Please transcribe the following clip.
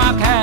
my cat.